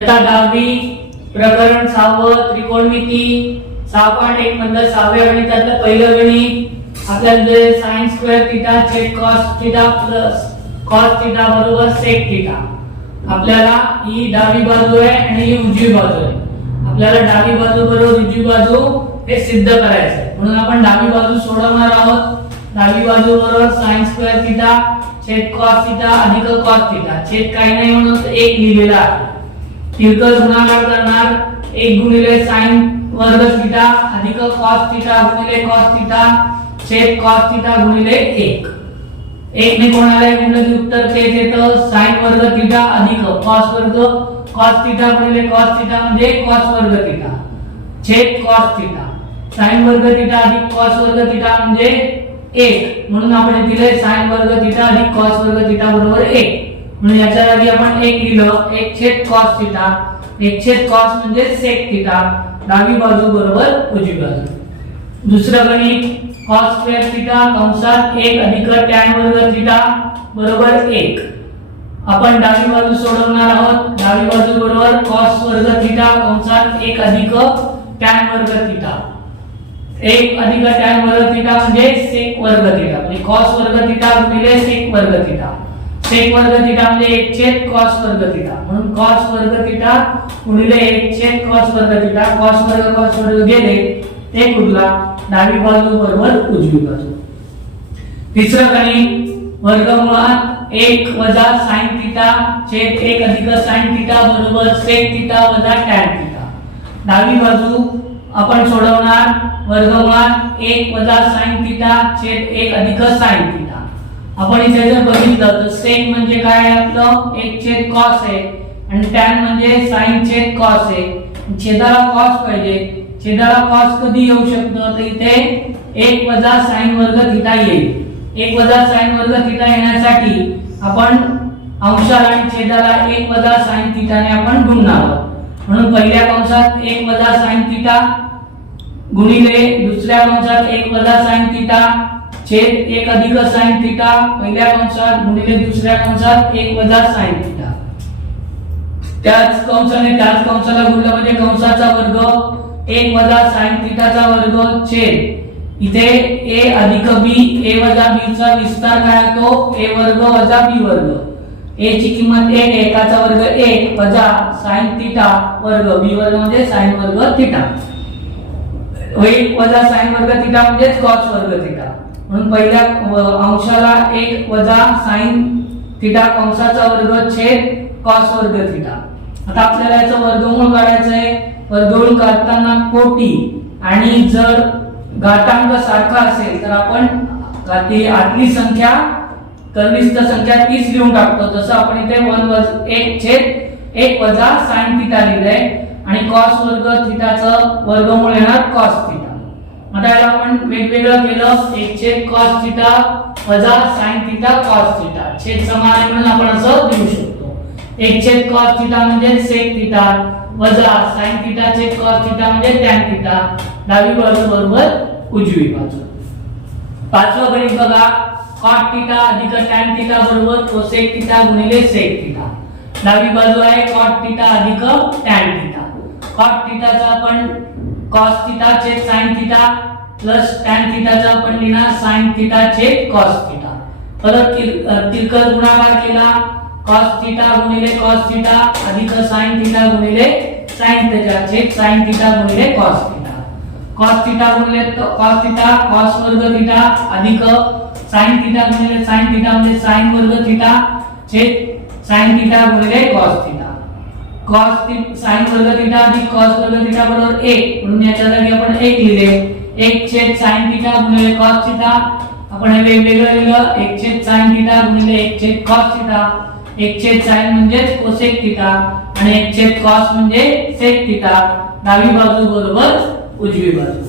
दहावी प्रकरण 6 त्रिकोणमिती 6.1 मधलं 6व्या गणितातलं पहिलं गणित आपल्याला जे sin स्क्वेअर थीटा छेद cos theta plus cos theta बरोबर sec थीटा. आपल्याला ही डावी बाजू आहे आणि ही उजवी बाजू आहे. आपल्याला डावी बाजू बरोबर उजवी बाजू हे सिद्ध करायचं आहे, म्हणून आपण डावी बाजू सोडवणार आहोत. डावी बाजू बरोबर sin स्क्वेअर थीटा छेद cos थीटा अधिक cos थीटा. छेद काही नाही म्हणून 1 लिहिलेला आहे. तिरकस गुणाकार करणार 1 गुणिले sin वर्ग थीटा अधिक cos थीटा गुणिले cos थीटा छेद cos थीटा गुणिले 1. 1 ने कोणाला गुणलं की उत्तर तेच येतं. sin वर्ग थीटा अधिक cos वर्ग cos थीटा गुणिले cos थीटा म्हणजे cos वर्ग थीटा छेद cos थीटा. sin वर्ग थीटा अधिक cos वर्ग थीटा म्हणजे 1, म्हणून आपण दिले sin वर्ग थीटा अधिक cos वर्ग थीटा बरोबर 1. म्हणून याच्या जागी आपण 1 लिहिलं. 1 छेद cos थीटा 1 छेद cos म्हणजे sec थीटा. डावी बाजू बरोबर उजवी बाजू. दुसरं गणित cos स्क्वेअर थीटा कंसात 1 अधिक tan वर्ग थीटा बरोबर 1. आपण डावी बाजू सोडवणार आहोत. डावी बाजू बरोबर cos वर्ग थीटा कंसात 1 अधिक tan वर्ग थीटा. 1 अधिक tan वर्ग थीटा म्हणजे sec वर्ग थीटा म्हणजे cos वर्ग थीटा गुणिले sec वर्ग थीटा. sec वर्ग थीटा म्हणजे 1 छेद cos वर्ग थीटा, म्हणून cos वर्ग थीटा गुणिले 1 छेद cos वर्ग थीटा. cos वर्ग गेले 1 उरला. डावी बाजू बरोबर उजवी बाजू. तिसरं गणित वर्गमुळात 1 वजा sin थीटा छेद 1 अधिक sin थीटा बरोबर sec थीटा वजा tan थीटा. डावी बाजू आपण सोडवणार. वर्गमुळात 1 वजा sin थीटा छेद 1 अधिक sin थीटा. आपण इथे जर बघितलं तर sec म्हणजे काय आहे आपलं 1 छेद cos आहे आणि tan म्हणजे sin छेद cos आहे. छेदाला cos पाहिजे. छेदाला cos कधी येऊ शकतं तर इथे 1 वजा sin वर्ग थीटा येईल. 1 वजा sin वर्ग थीटा येण्यासाठी आपण अंशाला आणि छेदाला 1 वजा sin थीटाने आपण गुणणार आहोत. म्हणून पहिल्या कंसात 1 वजा sin थीटा गुणिले दुसऱ्या कंसात 1 वजा sin थीटा छेद 1 अधिक sin थीटा पहिल्या कंसात गुणिले दुसऱ्या कंसात 1 वजा sin थीटा. त्याच कंसाने त्याच कंसाला गुणलं म्हणजे कंसाचा वर्ग 1 वजा sin थीटाचा वर्ग छेद इथे a अधिक b a वजा b चा विस्तार काय होतो a वर्ग वजा b वर्ग. a ची किंमत 1 एकाचा वर्ग 1 वजा sin थीटा वर्ग b वर्ग म्हणजे sin वर्ग थीटा. 1 वजा sin वर्ग थीटा म्हणजे cos वर्ग थीटा. म्हणून पहिल्या अंशाला 1 वजा sin थीटा कंसाचा वर्ग छेद cos वर्ग थीटा. आता आपल्याला याचं वर्गमूळ काढायचं आहे. वर्गमूळ काढताना कोटी आणि जर घातांक सारखा असेल तर आपण ती आतली संख्या कनिष्ठ संख्या 30 लिहून टाकतो. तसं आपण इथे 1 छेद 1 वजा sin थीटा लिहिलंय आणि cos वर्ग थीटाचं वर्गमूळ येणार cos थीटा. आता याला आपण वेगवेगळं केलं. 1 छेद cos थीटा वजा sin थीटा cos थीटा छेद समान आहे म्हणून आपण असं लिहू शकतो. 1 छेद cos थीटा म्हणजे sec थीटा वजा sin थीटा छेद cos थीटा म्हणजे tan थीटा. डावी बाजू बरोबर उजवी बाजू. पाचवं गणित बघा. cot थीटा अधिक tan थीटा बरोबर cosec थीटा गुणिले sec थीटा. डावी बाजू आहे cot थीटा अधिक tan थीटा. cot थीटाचा आपण cos थीटा छेद sin थीटा प्लस tan थीटाचा आपण लिहिणार sin थीटा छेद cos थीटा. परत तिरकस गुणाकार केला. cos थीटा गुणिले cos थीटा अधिक sin थीटा गुणिले sin थीटा छेद sin थीटा गुणिले cos थीटा. cos थीटा गुणिले cos थीटा cos वर्ग थीटा अधिक sin थीटा गुणिले sin थीटा म्हणजे sin वर्ग थीटा छेद sin थीटा गुणिले cos थीटा. cos sin वर्ग थीटा अधिक cos वर्ग थीटा बरोबर 1, म्हणून याच्या जागी आपण 1 लिहिले. 1 छेद sin थीटा गुणिले cos थीटा. आपण हे वेगवेगळं लिहिलं. 1 छेद sin थीटा गुणिले 1 छेद cos थीटा. 1 छेद sin म्हणजे cosec थीटा आणि 1 छेद cos म्हणजे sec थीटा. डावी बाजू बरोबर उजवी बाजू.